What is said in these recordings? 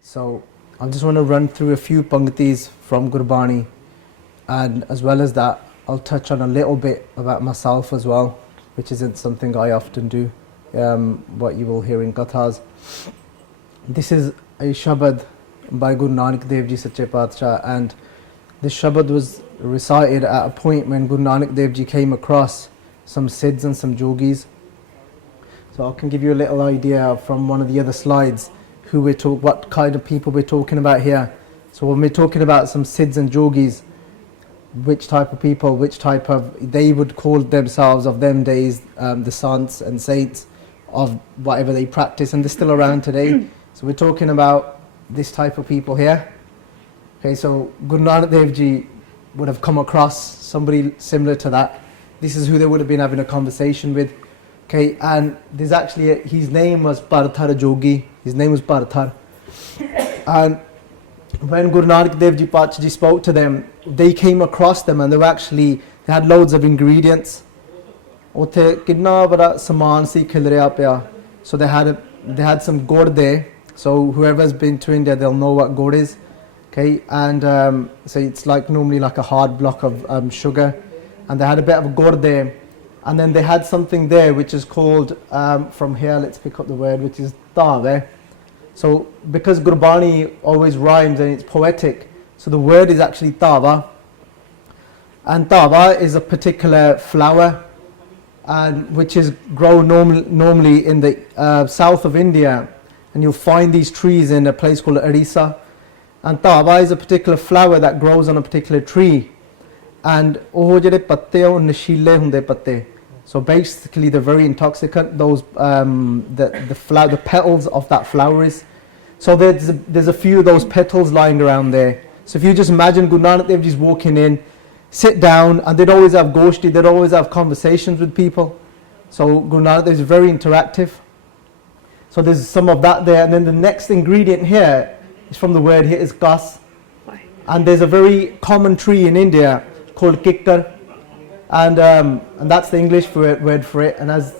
So I just want to run through a few pangtis from Gurbani, and as well as that I'll touch on a little bit about myself as well, which isn't something I often do, what you will hear in Kathas. This is a Shabad by Guru Nanak Dev Ji Sache Paatshah, and this Shabad was recited at a point when Guru Nanak Dev Ji came across some Siddhs and some Jogis. So I can give you a little idea from one of the other slides what kind of people we're talking about here. So when we're talking about some Siddhs and Jogis, which type of people, they would call themselves of them days the sants and saints of whatever they practice, and they're still around today. So we're talking about this type of people here. Okay, so Guru Nanak Dev Ji would have come across somebody similar to that. This is who they would have been having a conversation with. Okay, and there's actually his name was Bharathar Jogi. His name was Bharathar. And when Guru Nanak Dev Ji Paatshah Ji spoke to them, they came across them, and they had loads of ingredients. Uthe kinna bada saman si khil reha pya. So they had some gur there. So whoever's been to India, they'll know what gur is. Okay, and so it's like normally like a hard block of sugar, and they had a bit of a gur there. And then they had something there which is called, from here, let's pick up the word, which is tave. So because Gurbani always rhymes and it's poetic, so the word is actually tava. And tava is a particular flower, and which is grown normally in the south of India. And you'll find these trees in a place called Arisa. And tava is a particular flower that grows on a particular tree. And oh jehde patte oh nashile hunde patte. So basically they're very intoxicant, those the petals of that flower is. So there's a few of those petals lying around there. So if you just imagine Guru Nanak Dev Ji's walking in, sit down, and they'd always have goshti, they'd always have conversations with people. So Guru Nanak Dev Ji is very interactive. So there's some of that there, and then the next ingredient here is from the word here is gas. And there's a very common tree in India called kikkar, and that's the English word for it. And as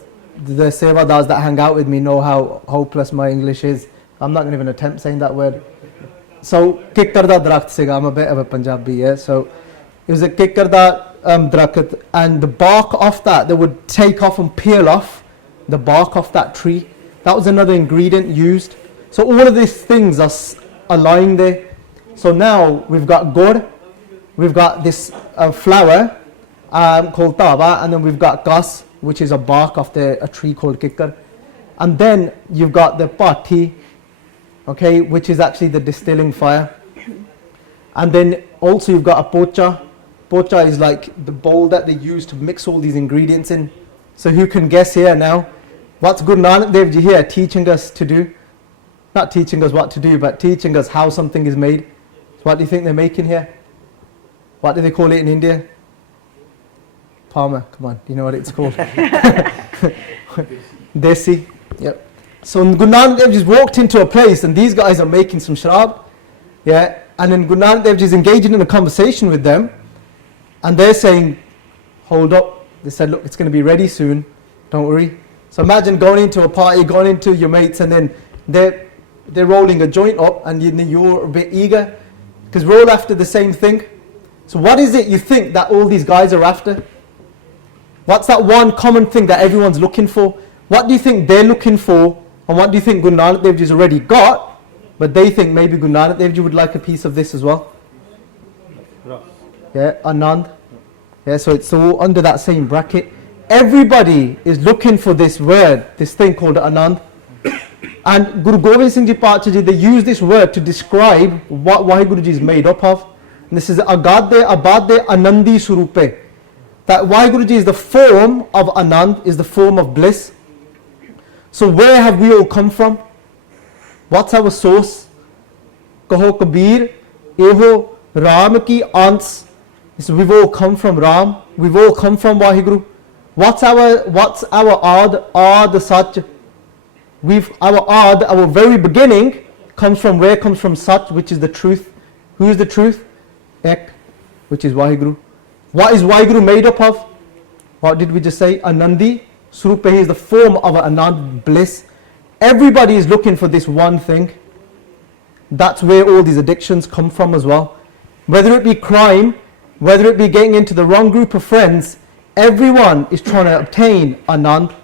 the sevadars that hang out with me know how hopeless my English is, I'm not going to even attempt saying that word. So kikkar da drakht siga, I'm a bit of a Punjabi, yeah. So it was a kikkar da drakht, and the bark off that, they would take off and peel off the bark off that tree. That was another ingredient used. So all of these things are lying there. So now we've got gur, we've got this flower called tava, and then we've got gas, which is a bark of a tree called kikkar. And then you've got the pati, okay, which is actually the distilling fire. And then also you've got a pocha. Pocha is like the bowl that they use to mix all these ingredients in. So who can guess here now? What's Guru Nanak Dev Ji here teaching us to do? Not teaching us what to do, but teaching us how something is made. So what do you think they're making here? What do they call it in India? Palmer, come on, do you know what it's called? Desi, yep. So Guru Nanak Dev Ji's walked into a place, and these guys are making some sharab, yeah, and then Guru Nanak Dev Ji's engaging in a conversation with them, and they're saying, hold up. They said, look, it's going to be ready soon, don't worry. So imagine going into a party, going into your mates, and then they're rolling a joint up, and you're a bit eager, because we're all after the same thing. So what is it you think that all these guys are after? What's that one common thing that everyone's looking for? What do you think they're looking for? And what do you think Guru Nanak Dev Ji's already got? But they think maybe Guru Nanak Dev Ji would like a piece of this as well. Yeah, Anand. Yeah, so it's all under that same bracket. Everybody is looking for this word, this thing called Anand. And Guru Gobind Singh Ji Paatshah Ji, they use this word to describe what Waheguru Ji is made up of. And this is Agade Abade Anandi Surupe. That Waheguru Ji is the form of Anand, is the form of bliss. So where have we all come from? What's our source? Kaho Kabir, Eho Ram ki Ants. So we've all come from Ram. We've all come from Waheguru. What's our Ad? Ad Sach. Our very beginning comes from where? Comes from Sach, which is the truth. Who is the truth? Ek, which is Waheguru. What is Waheguru made up of? What did we just say? Anandi. Swarup is the form of Anand, bliss. Everybody is looking for this one thing. That's where all these addictions come from as well. Whether it be crime, whether it be getting into the wrong group of friends, everyone is trying to obtain Anand.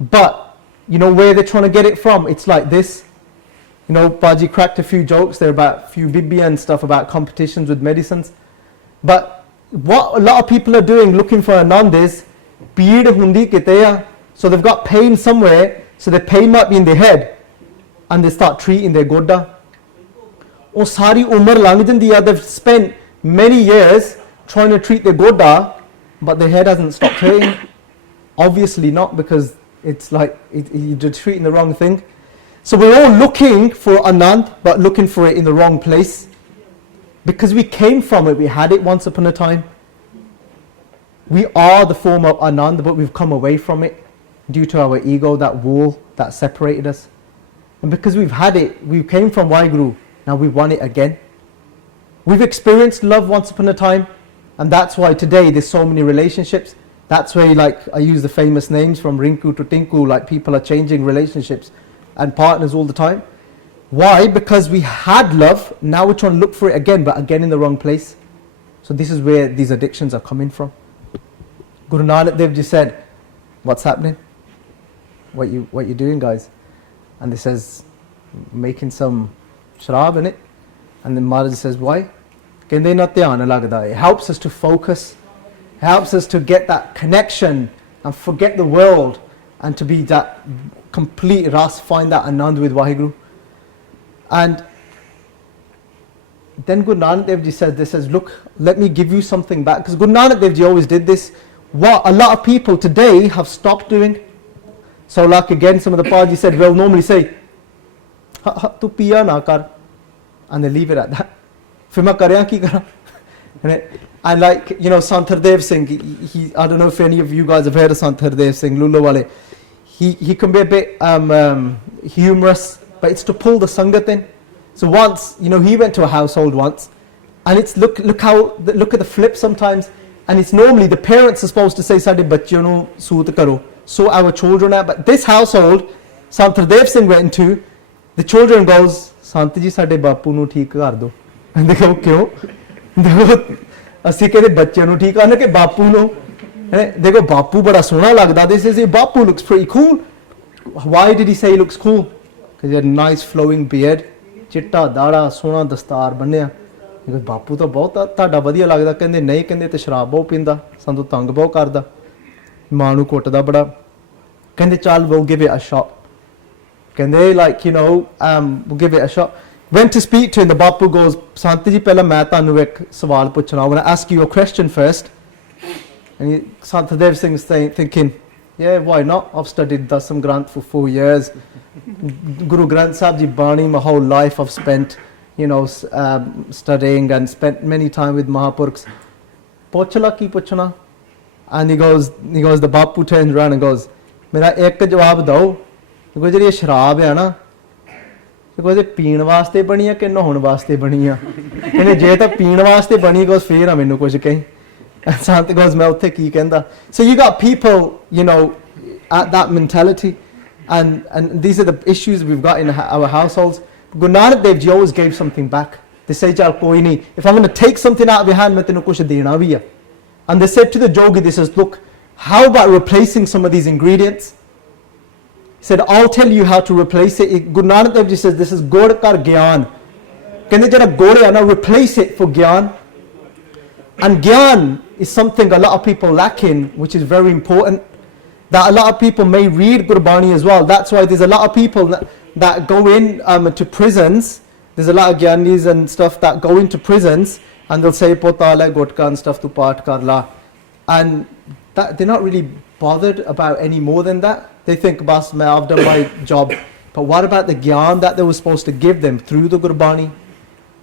But, you know where they're trying to get it from? It's like this. You know, Baji cracked a few jokes there about a few Bibi and stuff about competitions with medicines. But what a lot of people are doing looking for Anand is, Peed hundi kiteya. So they've got pain somewhere, so the pain might be in their head, and they start treating their goda. Oh, sari umar lang jandiya, they've spent many years trying to treat their goda, but their head hasn't stopped hurting. Obviously not, because it's like you're treating the wrong thing. So we're all looking for Anand, but looking for it in the wrong place. Because we came from it, we had it once upon a time. We are the form of Anand, but we've come away from it due to our ego, that wall that separated us. And because we've had it, we came from Waheguru, now we want it again. We've experienced love once upon a time, and that's why today there's so many relationships. That's why, like, I use the famous names from Rinku to Tinku, like people are changing relationships and partners all the time. Why? Because we had love, now we're trying to look for it again, but again in the wrong place. So this is where these addictions are coming from. Guru Nanak Dev Ji said, what's happening? What you doing, guys? And he says, making some sharab in it. And then Maharaj says, why? It helps us to focus, helps us to get that connection and forget the world, and to be that complete ras, find that Anand with Waheguru. And then Guru Nanak Dev Ji says, look, let me give you something back. Because Guru Nanak Dev Ji always did this. What a lot of people today have stopped doing. So like again, some of the Paji said, we'll normally say, tu piya na kar, and they leave it at that. Fir main karya ki kara. And like, you know, Sant Hardev Singh, he, I don't know if any of you guys have heard of Sant Hardev Singh, Lulo Wale. He can be a bit humorous, but it's to pull the Sangat in. So once, you know, he went to a household once, and it's look at the flip sometimes, and it's normally the parents are supposed to say, "Sade bachchiyon nu soot karo," so our children are. But this household, Sant Hardev Singh went into, the children goes, "Sant ji sade bapu nu theek kar do," and they go, "Kyo?" Dekho, ਅਸੀਂ कहते बच्चे ਨੂੰ ठीक करना कि बापू ਨੂੰ देखो बापू बड़ा सोहना लगदा, this is bapu looks pretty cool. Why did he say he looks cool? Because he had a nice flowing beard, चिट्टा दाड़ा सोहना दस्तार बन्निया. because ਬਾਪੂ ਤਾਂ ਬਹੁਤ ਤੁਹਾਡਾ ਵਧੀਆ ਲੱਗਦਾ. ਕਹਿੰਦੇ ਨਹੀਂ, ਕਹਿੰਦੇ ਤੇ ਸ਼ਰਾਬ ਬਹੁਤ ਪੀਂਦਾ, ਸਾਨੂੰ ਤੰਗ ਬਹੁਤ ਕਰਦਾ, ਮਾਂ ਨੂੰ ਕੁੱਟਦਾ ਬੜਾ. ਕਹਿੰਦੇ ਚੱਲ we'll give it a shot. ਕਹਿੰਦੇ like you know we'll give it a shot. Went to speak to him, the Bapu goes, Santi ji ਪਹਿਲਾਂ ਮੈਂ ਤੁਹਾਨੂੰ ਇੱਕ ਸਵਾਲ ਪੁੱਛਣਾ, I want to ask you a question first. And Sant Hardev Singh is thinking, yeah, why not? I've studied Dasam Granth for 4 years. Guru Granth Sahib Ji Bani, my whole life I've spent, you know, studying and spent many time with Mahapurkhs. Pochla ki puchna? And he goes, the Bapu turns around and goes, Mera ek jawab dao. He goes, ये शराब है ना, because it पीण वास्ते बनी है कि नहाउण वास्ते बनी है? कहने जे तां पीण वास्ते बनी, goes फिर मैनू कुछ कहीं. And Sant goes, मैं उत्थे की कहंदा. So you got people, you know, at that mentality, and these are the issues we've got in our households. Guru Nanak Dev Ji always gave something back. They say, "Chal koi nahi, if I'm going to take something out of your hand, main tenu kuch dena bhi hai." And they said to the Jogi, they says, look, how about replacing some of these ingredients? He said, I'll tell you how to replace it. Guru Nanak Dev Ji says, this is Gord Kar Gyan. Kehne jehda Gord hai na, replace it for Gyan. And Gyan is something a lot of people lack in, which is very important. That a lot of people may read Gurbani as well. That's why there's a lot of people that go in to prisons. There's a lot of Gyanis and stuff that go into prisons, and they'll say, Potala, Gotka and stuff to Paat Karla. And that, they're not really bothered about any more than that. They think, Bas, I've done my job. But what about the Gyan that they were supposed to give them through the Gurbani?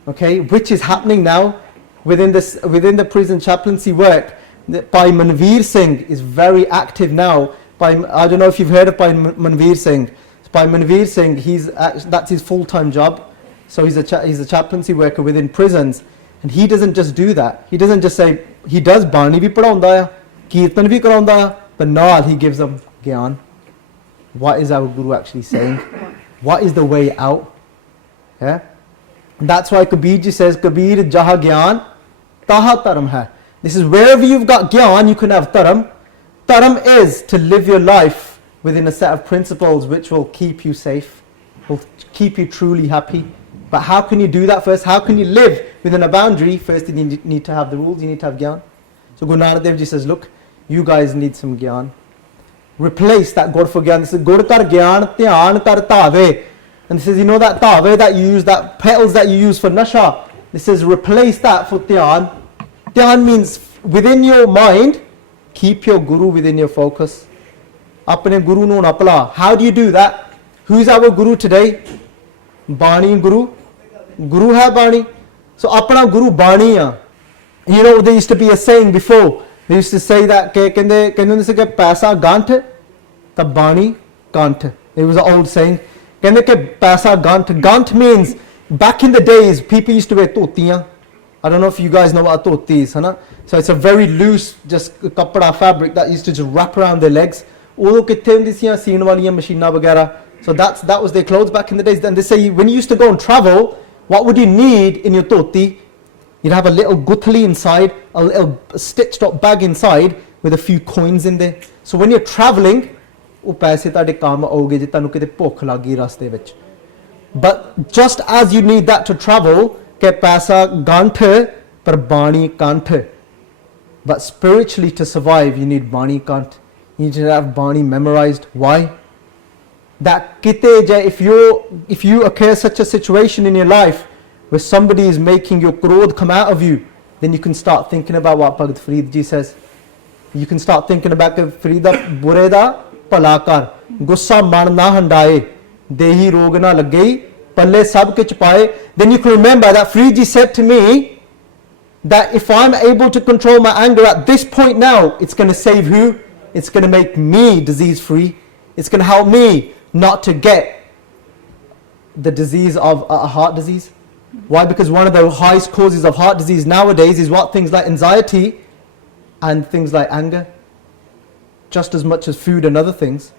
Okay, which is happening now within the prison chaplaincy work. Bhai Manveer Singh is very active now. I don't know if you've heard of Bhai Manveer Singh. Bhai Manveer Singh, that's his full-time job. So he's a chaplaincy worker within prisons. And he doesn't just do that. He doesn't just say, he does Bani bhi padhaunda hai, Kirtan bhi karaunda hai, but now he gives them Gyan. What is our Guru actually saying? What is the way out? Yeah? And that's why Kabir ji says, Kabir jaha Gyan, taha Dharam hai. This is wherever you've got Gyan, you can have Dharam. Dharam is to live your life within a set of principles which will keep you safe, will keep you truly happy. But how can you do that first? How can you live within a boundary? First, you need to have the rules, you need to have Gyan. So Guru Nanak Dev Ji says, look, you guys need some Gyan. Replace that God for Gyan. This is Gur kar Gyan, Dhyan kar Dhave. And this is, you know that Dhave that you use, that petals that you use for Nasha. This is replace that for Dhyan. Dhyan means within your mind, keep your Guru within your focus. Apne Guru nu napla. How do you do that? Who's our Guru today? Bani Guru. Guru hai Bani. So apna Guru Bani hai. You know, there used to be a saying before. They used to say that kehinde se ke paisa gant ta Bani kant. It was an old saying. Kehinde ke paisa gant. Gant means back in the days people used to wear dhotiyan. I don't know if you guys know what a dhoti is, huh? So it's a very loose, just kapda fabric that used to just wrap around their legs. Udo kitte hundi siyan seen waliyan machina wagera. So that was their clothes back in the days. And they say when you used to go and travel, what would you need in your dhoti? You'd have a little guthli inside, a little stitched up bag inside with a few coins in there. So when you're traveling, ਉਹ ਪੈਸੇ ਤੁਹਾਡੇ ਕੰਮ ਆਉਗੇ ਜੇ ਤੁਹਾਨੂੰ ਕਿਤੇ ਭੁੱਖ ਲੱਗੀ ਰਸਤੇ ਵਿੱਚ. But just as you need that to travel, ਕਿ ਪੈਸਾ ਗੰਠ ਪਰ ਬਾਣੀ ਕੰਠ. But spiritually to survive, you need Bani Kant. You need to have Bani memorized. Why? That kite jai, if you occur such a situation in your life where somebody is making your krodh come out of you, then you can start thinking about what Bhagat Farid ji says. You can start thinking about Farida bure da bhala kar, gussa man na handaye, dehi rog na lagei, palle sab kich paye. Then you can remember that Farid ji said to me that if I'm able to control my anger at this point now, it's going to save who? It's going to make me disease free. It's going to help me not to get the disease of a heart disease. Why? Because one of the highest causes of heart disease nowadays is what? Things like anxiety and things like anger, just as much as food and other things.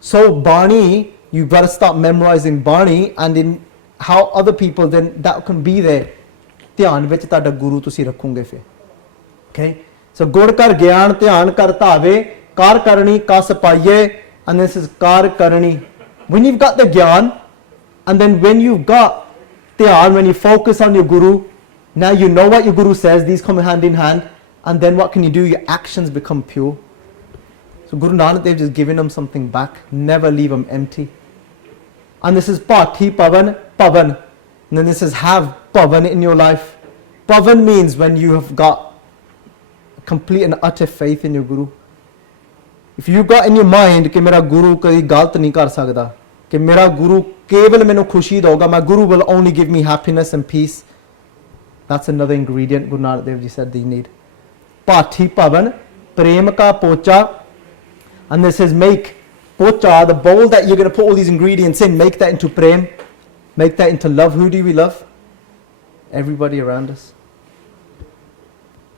So Bani, you've got to start memorizing Bani, and in how other people, then that can be there. ਧਿਆਨ ਵਿੱਚ ਤੁਹਾਡਾ ਗੁਰੂ ਤੁਸੀਂ ਰੱਖੋਗੇ ਫਿਰ. Okay, so ਗੁਰ ਕਰ ਗਿਆਨ ਧਿਆਨ ਕਰ ਧਾਵੇ ਕਾਰ ਕਰਨੀ ਕਸ ਪਾਈਏ, and this is ਕਾਰ ਕਰਨੀ. When you've got the gyan, and then when you've got dhyan, when you focus on your guru, now you know what your guru says, these come hand in hand, and then what can you do? Your actions become pure. So Guru Nanak Dev is giving them something back. Never leave them empty. And this is Pati Pavan Pavan. And then this is have Pavan in your life. Pavan means when you have got complete and utter faith in your Guru. If you got in your mind कि मेरा गुरु कभी गलत नहीं कर सकता, कि मेरा गुरु केवल मैंने खुशी दोगा, my Guru will only give me happiness and peace. That's another ingredient Guru Nanak Dev Ji said that you need. Pati Pavan, Prem ka pocha. And this says make pocha, the bowl that you're going to put all these ingredients in, make that into prem, make that into love. Who do we love? Everybody around us.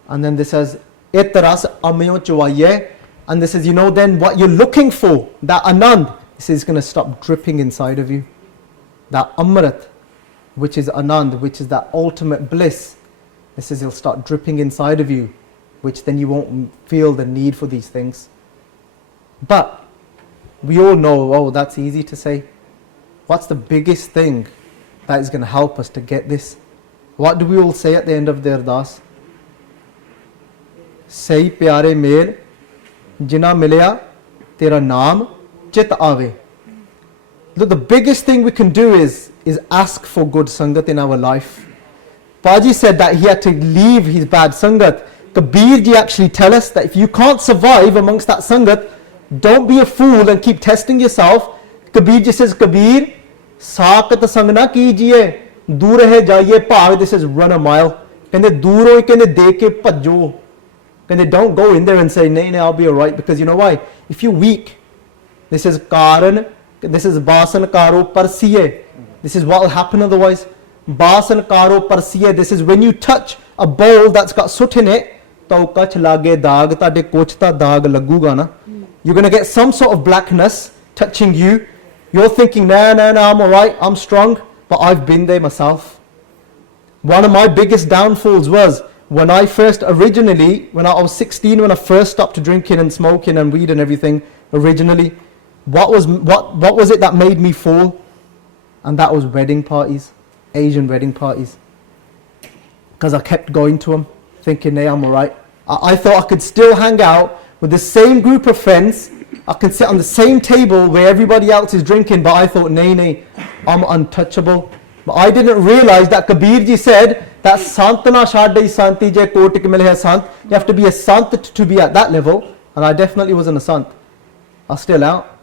And then this says itaras amyo chawaiye. And this is, you know, then what you're looking for, that anand, this is going to stop dripping inside of you. That amrit, which is anand, which is that ultimate bliss, this is, it'll start dripping inside of you, which then you won't feel the need for these things. But we all know, oh, that's easy to say. What's the biggest thing that is going to help us to get this? What do we all say at the end of the ardas? Say pyare mere Jina milya tera naam chit aave. Look, the biggest thing we can do is ask for good sangat in our life. Paji said that he had to leave his bad sangat. Kabir ji actually tell us that if you can't survive amongst that sangat, don't be a fool and keep testing yourself. Kabir ji says, Kabir, saakat sangna kijiye, dur hai jaiye bhaag. This says run a mile. Kende dur hoi kende dekh ke bhajjo. And they don't go in there and say, nay, I'll be alright, because you know why? If you're weak, this is karan, this is basan karo parsiye. This is what will happen otherwise. Basan karo parsiye. This is when you touch a bowl that's got soot in it, to kach lage daag, tade kuch ta daag laguga na. You're going to get some sort of blackness touching you. You're thinking, nah, I'm alright, I'm strong, but I've been there myself. One of my biggest downfalls was when I first originally, when I was 16, when I first stopped drinking and smoking and weed and everything, originally, what was it that made me fall? And that was wedding parties, Asian wedding parties. Because I kept going to them, thinking, hey, I'm alright. I thought I could still hang out with the same group of friends. I can sit on the same table where everybody else is drinking, but I thought, nay, I'm untouchable. But I didn't realize that Kabir ji said that Santana Shadai Santi Je Kotik Milhe Sant. You have to be a Sant to be at that level, and I definitely wasn't a Sant. I was still out.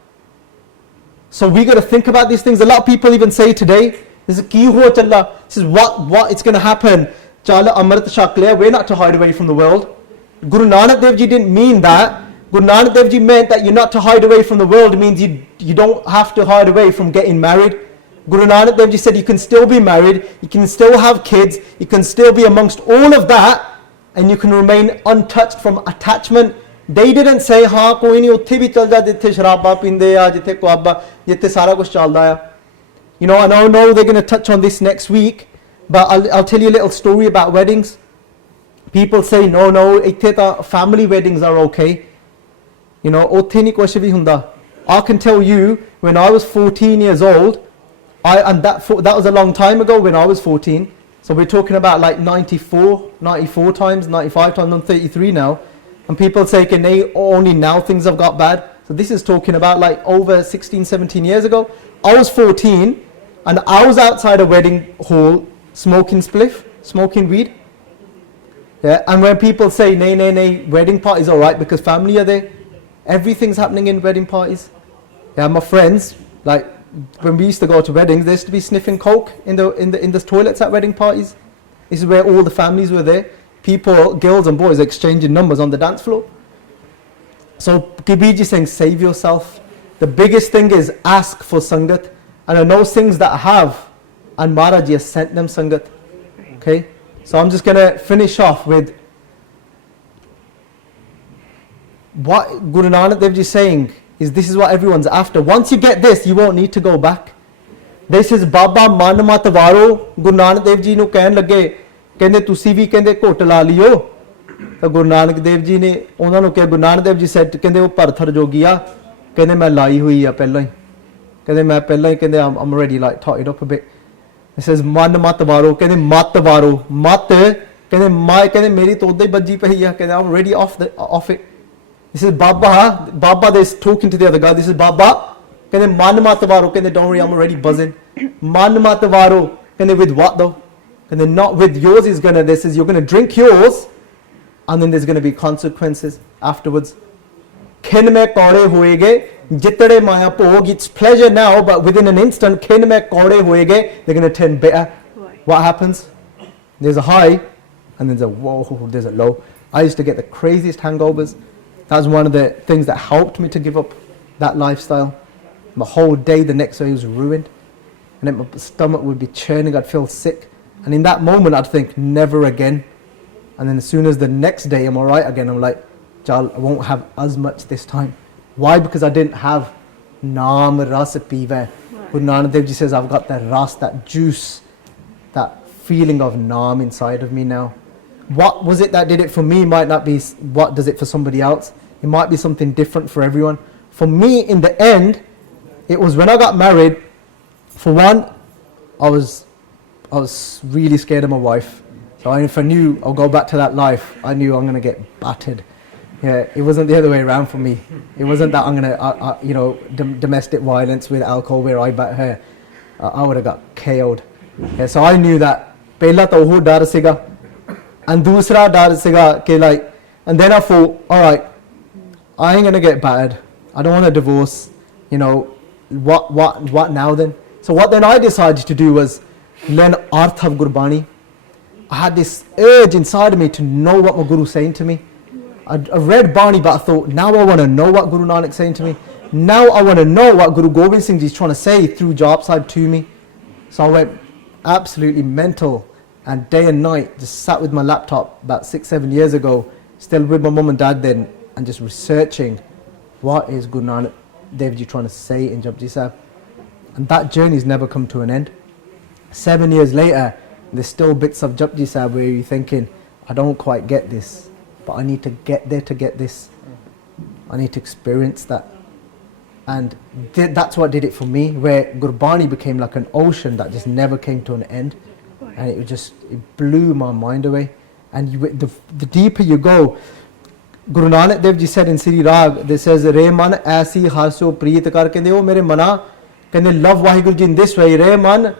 So we got to think about these things. A lot of people even say today, this is ki ho challa. This is what it's going to happen. Chala Amrit Shakle, we're not to hide away from the world. Guru Nanak Dev Ji didn't mean that. Guru Nanak Dev Ji meant that you're not to hide away from the world. It means you don't have to hide away from getting married. Guru Nanak Dev Ji said you can still be married, you can still have kids, you can still be amongst all of that, and you can remain untouched from attachment. They didn't say, ha, koi nahi utthe bhi chal ja jithe sharaba pinde ya, jithe kwaba, jithe sara kuch chalda ya. You know, and I know they're going to touch on this next week, but I'll tell you a little story about weddings. People say, no, ithe ta family weddings are okay. You know, utthe nahi kuch bhi hunda. I can tell you, when I was 14 years old, that was a long time ago when I was 14. So we're talking about like 94 times, 95 times, I'm 33 now. And people say, only now things have got bad. So this is talking about like over 16, 17 years ago. I was 14 and I was outside a wedding hall smoking spliff, smoking weed. Yeah, and when people say, nay, wedding parties are alright because family are there. Everything's happening in wedding parties. Yeah, my friends, like, when we used to go to weddings, there used to be sniffing coke in the toilets at wedding parties. This is where all the families were there. People, girls and boys, exchanging numbers on the dance floor. So Kabir ji saying, save yourself. The biggest thing is ask for sangat. And I know things that I have, and Maharaj ji has sent them sangat. Okay, so I'm just going to finish off with what Guru Nanak Dev ji is saying. This is what everyone's after. Once you get this, you won't need to go back. This is Baba Man Matwaro. Guru Nanak Dev Ji nu ਕਹਿਣ ਲੱਗੇ ਕਹਿੰਦੇ ਤੁਸੀਂ ਵੀ ਕਹਿੰਦੇ ਘੁੱਟ ਲਾ ਲਿਓ ਤਾਂ ਗੁਰੂ ਨਾਨਕ ਦੇਵ ਜੀ ਨੇ ਉਹਨਾਂ ਨੂੰ ਕਿਹਾ ਗੁਰੂ ਨਾਨਕ ਦੇਵ ਜੀ ਸੈੱਟ ਕਹਿੰਦੇ ਉਹ ਭਰਥਰ ਜੋਗੀ ਆ ਕਹਿੰਦੇ ਮੈਂ ਲਾਈ ਹੋਈ ਆ ਪਹਿਲਾਂ ਹੀ ਕਹਿੰਦੇ ਮੈਂ ਪਹਿਲਾਂ ਹੀ ਕਹਿੰਦੇ I'm already like totted up a bit. It says Man Matwaro ਕਹਿੰਦੇ ਮਤ ਵਾਰੋ ਮਤ ਕਹਿੰਦੇ ਮਾਂ ਕਹਿੰਦੇ ਮੇਰੀ ਤਾਂ ਉਦਾਂ ਹੀ ਵੱਜੀ ਪਈ ਆ ਕਹਿੰਦੇ I'm already off it. This is Baba is talking to the other guy. This is Baba. Kende man matwaro. Kende don't worry, I'm already buzzing. Man matwaro. Kende with what though? Kende not with yours is gonna, this is you're gonna drink yours and then there's gonna be consequences afterwards. Kin mein kaure hoege. Jitade maya bhog. It's pleasure now, but within an instant, kin mein kaure hoege. They're gonna turn bitter. What happens? There's a high and there's a whoa, there's a low. I used to get the craziest hangovers. That's one of the things that helped me to give up that lifestyle. My whole day the next day was ruined. And then my stomach would be churning, I'd feel sick. And in that moment I'd think, never again. And then as soon as the next day I'm alright again, I'm like, Jal, I won't have as much this time. Why? Because I didn't have Naam Ras Pive. Guru Nanak Dev Ji says, I've got that ras, that juice, that feeling of Naam inside of me now. What was it that did it for me might not be what does it for somebody else. It might be something different for everyone. For me, in the end, it was when I got married. For one, I was really scared of my wife. So if I knew I'll go back to that life, I knew I'm going to get battered. Yeah, it wasn't the other way around for me. It wasn't that I'm going to, domestic violence with alcohol where I bat her. I would have got KO'd. Yeah, so I knew that. Pehla to ho dar siga. And dusra dar siga ke like, and then I thought, alright, I ain't gonna get battered. I don't want a divorce. What now then? So what then I decided to do was learn Arth of Gurbani. I had this urge inside of me to know what my Guru was saying to me. I read Bani, but I thought, now I want to know what Guru Nanak is saying to me. Now I want to know what Guru Gobind Singh Ji is trying to say through Jap Sahib to me. So I went absolutely mental and day and night just sat with my laptop about 6-7 years ago, still with my mum and dad then, and just researching what is Guru Nanak Dev Ji trying to say in Japji Sahib. And that journey's never come to an end. 7 years later, there's still bits of Japji Sahib where you're thinking, I don't quite get this, but I need to get there to get this. I need to experience that. And that's what did it for me, where Gurbani became like an ocean that just never came to an end. And it blew my mind away. And the deeper you go, Guru Nanak Dev Ji said in Sri Rag, they says, Re man aisi harso preet kar, kende oh mere mana, kende love Waheguru Ji in this way, Re man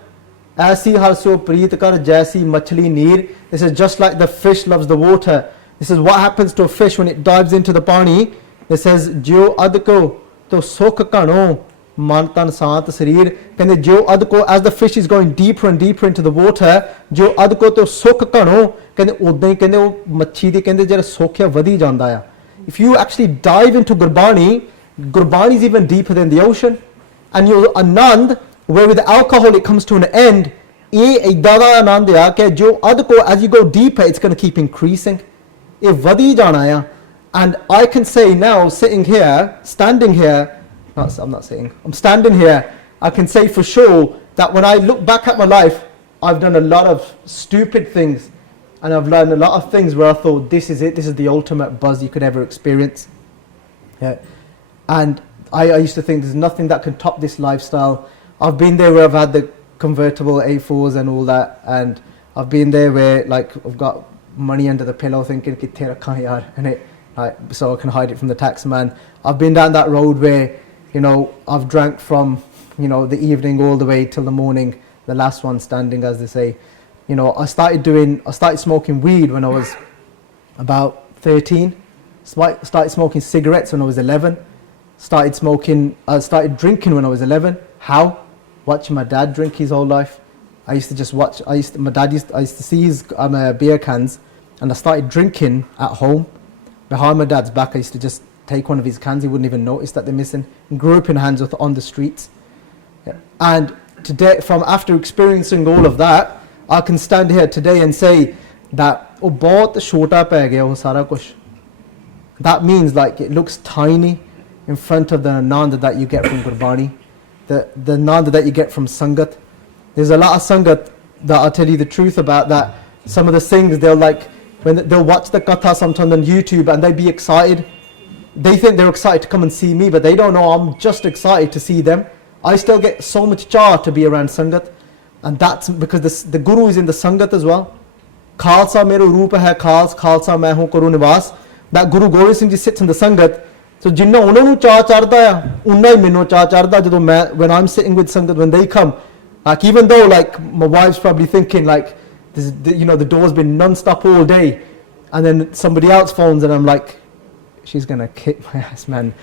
aisi harso preet kar jaisi machli neer. This is just like the fish loves the water. This is what happens to a fish when it dives into the pani. It says, Jo adko to sukh kano man tan saat sarir. Kende jo adko, as the fish is going deeper and deeper into the water, jo adko to sukh kano, kende udai kende oh machi di kende jara sokhya vadi janda hai. If you actually dive into Gurbani, Gurbani is even deeper than the ocean. And your anand, where with alcohol it comes to an end, ye idada anand hai ke jo adko, as you go deeper, it's going to keep increasing. Ye vadi jana hai. And I can say now, sitting here, standing here, I'm not sitting, I'm standing here, I can say for sure that when I look back at my life, I've done a lot of stupid things, and I've learned a lot of things where I thought, this is it, this is the ultimate buzz you could ever experience. Yeah. And I used to think there's nothing that can top this lifestyle. I've been there where I've had the convertible A4s and all that, and I've been there where like I've got money under the pillow thinking, Kitte rakha yaar, and it, so I can hide it from the tax man. I've been down that road where, you know, I've drank from, you know, the evening all the way till the morning, the last one standing, as they say. You know, I started smoking weed when I was about 13. Started smoking cigarettes when I was 11. Started drinking when I was 11. How? Watching my dad drink his whole life. I used to see his beer cans, and I started drinking at home. Behind my dad's back, I used to just take one of his cans. He wouldn't even notice that they're missing. And grew up in Handsworth on the streets. Yeah. And today, from after experiencing all of that, I can stand here today and say that oh, bahut chota pe gaya wo sara kuch. That means like it looks tiny in front of the anand that you get from Gurbani, the anand that you get from Sangat. There's a lot of Sangat that I'll tell you the truth about, that some of the things they'll like, when they'll watch the katha sometimes on YouTube and they'll be excited. They think they're excited to come and see me, but they don't know I'm just excited to see them. I still get so much char to be around Sangat, and that's because the Guru is in the Sangat as well. Khalsa mero roop hai Khalsa main hu karu nivas. That Guru Gobind Singh Ji sits in the Sangat. So jinna unna nu cha charda hai, unna hi minno cha charda jadon when I'm sitting with Sangat, when they come. Like even though like my wife's probably thinking like, you know, the door's been non-stop all day, and then somebody else phones and I'm like, she's gonna kick my ass, man.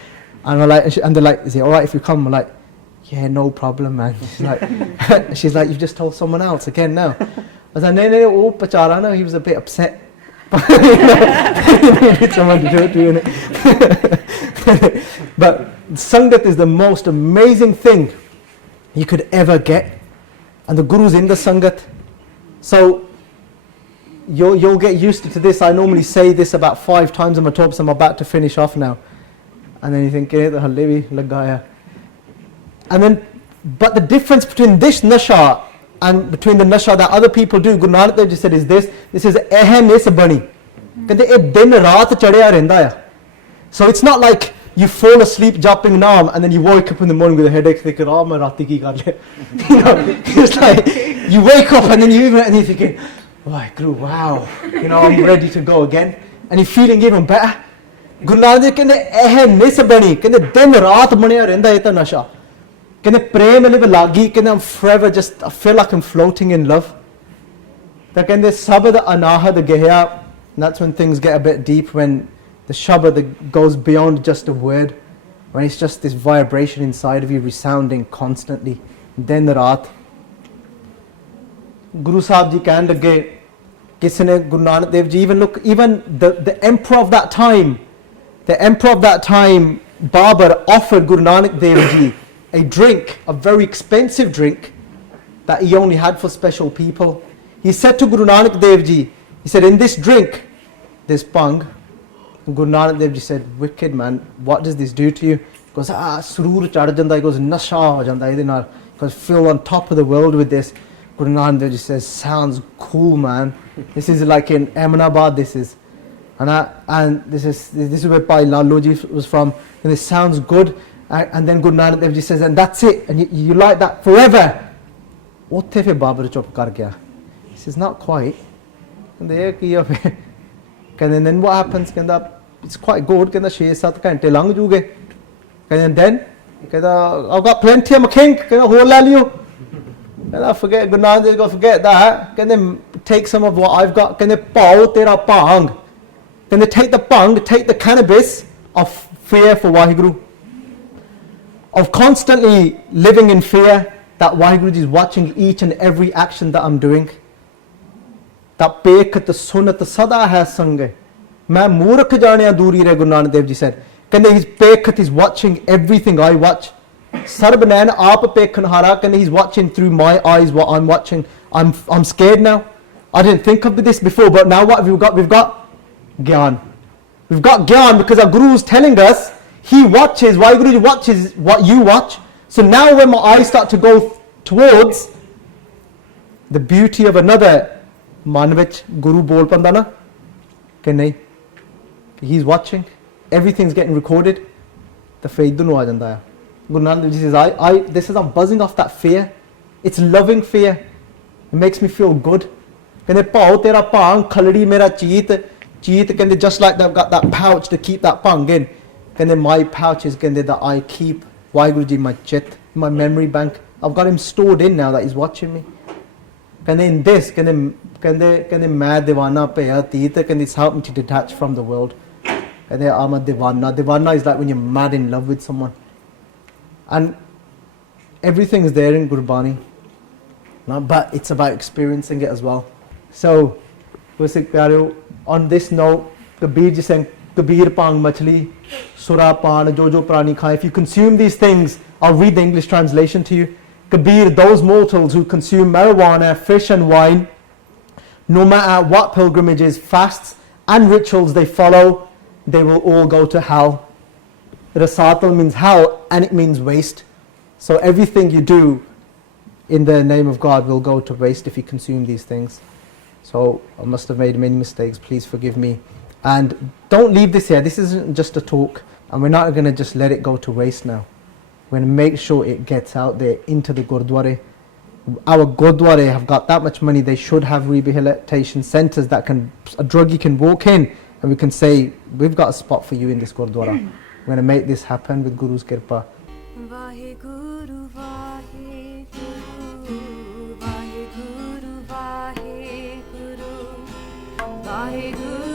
And I'm like, and they're like, is it alright if you come? I'm like, yeah, no problem, man. She's like, you've just told someone else again now. I was like, no, oh pachara, no, he was a bit upset. He needed someone to do it to, innit? But Sangat is the most amazing thing you could ever get, and the Guru's in the Sangat. So you'll get used to this. I normally say this about 5 times in my talks. I'm about to finish off now, and then you think, the halle bhi lagaya. And then, but the difference between this nasha and between the nasha that other people do, Guru Nanak Dev Ji said, is this is ehnis bani. Kande ek din raat chadya rehda hai. So it's not like you fall asleep jumping naam and then you wake up in the morning with a headache thinking, oh, main raati ki kar liya. You know, it's like you wake up and then you're thinking, oh, Guru, wow, you know, I'm ready to go again, and you're feeling even better. Guru Nanak Dev kande ehnis bani, kande din raat banya rehda hai ta nasha. Kande prem live lagi, kande I'm forever just, I feel like I'm floating in love. That kande sabad anahad gehya. And that's when things get a bit deep, when the shabad goes beyond just a word, when it's just this vibration inside of you resounding constantly. Then raat. Guru Sahib Ji kahan lage, kisne Guru Nanak Dev Ji, even the emperor of that time, Babar offered Guru Nanak Dev Ji a drink, a very expensive drink that he only had for special people. He said to Guru Nanak Dev Ji, he said, in this drink, this bhang, Guru Nanak Dev Ji said, wicked man, what does this do to you? He goes, surur chad janda, he goes, nasha ho janda ਇਹਦੇ ਨਾਲ, he goes, feel on top of the world with this. Guru Nanak Dev Ji says, sounds cool, man. This is like in Ahmedabad, this is. And this is where Pai Laloji was from, and this sounds good. And then Guru Nanak Dev Ji says, and that's it, and you like that forever. Uthe fe Baba chup kar gaya. He says, not quite. And then what happens? It's quite good. 6-7 ਘੰਟੇ ਲੰਘ ਜੂਗੇ. And then I've got plenty of my king. ਹੋਰ ਲੈ ਲਿਓ. Forget Guru Nanak Dev Ji, forget that. Take some of what I've got. ਪਾਓ ਤੇਰਾ ਭੰਗ. Take the bhang, take the cannabis of fear for Waheguru, of constantly living in fear that Waheguru is watching each and every action that I'm doing. That bekat sunat sada hai sange. Main murkh jaaniya duri re, Guru Nanak Dev Ji said. His bekat is watching everything I watch. Sarb nain aap pekhan hara. He's watching through my eyes what I'm watching. I'm scared now. I didn't think of this before, but now what have we got? We've got Gyan. We've got Gyan because our Guru is telling us, he watches, Waheguru watches what you watch. So now when my eyes start to go towards the beauty of another Manvich, Guru bol panda na, ke nahi, he's watching, everything's getting recorded, the faith dunu aa janda hai. Guru Nanak Dev Ji says, I'm buzzing off that fear. It's loving fear. It makes me feel good. Kende pao tera bhang, khaldi mera cheet, just like they've got that pouch to keep that bhang in. My pouch is that I keep Waheguru Ji my chit, my memory bank. I've got him stored in now that he's watching me. In this, main diwana paya teet, it's helped me to detach from the world. I'm a diwana. Diwana is like when you're mad in love with someone. And everything is there in Gurbani. But it's about experiencing it as well. So, Sikh Pyareo, on this note, Kabir Ji saying, Kabir Pang Machli, Sura Pan, Jojo Prani Khai. If you consume these things, I'll read the English translation to you. Kabir, those mortals who consume marijuana, fish and wine, no matter what pilgrimages, fasts and rituals they follow, they will all go to hell. Rasatal means hell and it means waste. So everything you do in the name of God will go to waste if you consume these things. So I must have made many mistakes, please forgive me. And don't leave this here, this isn't just a talk, and we're not going to just let it go to waste now. We're going to make sure it gets out there into the Gurdwara. Our Gurdwara have got that much money, they should have rehabilitation centres that a druggie can walk in and we can say, we've got a spot for you in this Gurdwara. We're going to make this happen with Guru's Kirpa. Vaheguru, Vaheguru, Vaheguru.